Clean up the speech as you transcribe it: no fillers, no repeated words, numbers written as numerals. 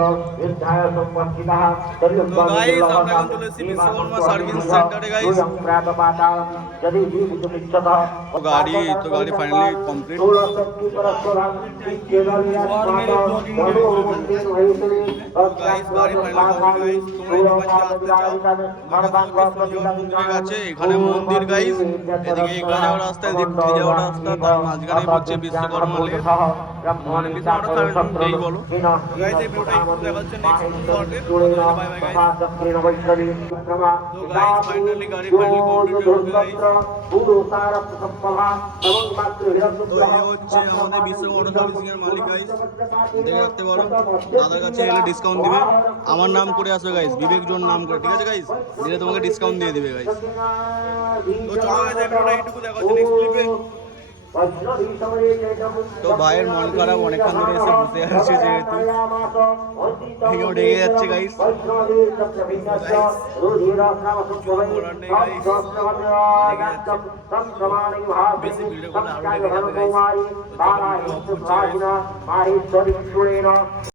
तो गाइस আমরা এখন চলে এসেছি বিশ্বকর্মা সার্ভিস সেন্টারে গাইস। গাড়ি ফাইনালি কমপ্লিট। গাইস গাড়ি ফাইনালি কমপ্লিট গাইস। এখানে মন্দির গাইস, এদিকে এগলা যাওয়ার রাস্তা, এদিকে ঘুরে যাওয়ার রাস্তা, তার মাঝখানে হচ্ছে বিশ্বকর্মা লেক। মানে বিশ্বকর্মা সার্ভিস যেই বলো গাইস। এই ভিডিওটা একটু দেখাচ্ছে নেক্সট পার্টে। Bye bye guys. তো গাইস ফাইনালি গাড়ি ফাইনালি কমপ্লিট হয়ে গেছে গাইস। তো এই হচ্ছে আমাদের বিশ্বকর্মা সার্ভিসিং এর মালিক গাইস, দেখে রাখতে পারো। দাদার কাছে এলে ডিসকাউন্ট দিবে। আমার নাম করে আসবে গাইস, বিবেক জন নাম করে, ঠিক আছে গাইস? দিলে তোমাকে ডিসকাউন্ট দিয়ে দিবে গাইস। তো চলো গাইস এই ভিডিওটা এইটুকু দেখাচ্ছে নেক্সট ক্লিপে। তো ভাইয়ের মন খারাপ, অনেকক্ষণ ধরে এসে বসে আছে, যেহেতু ভেঙেও ঢেকে যাচ্ছে গাইস। বেশি ভিডিও করলে আরো লেগে যাবে গাইস।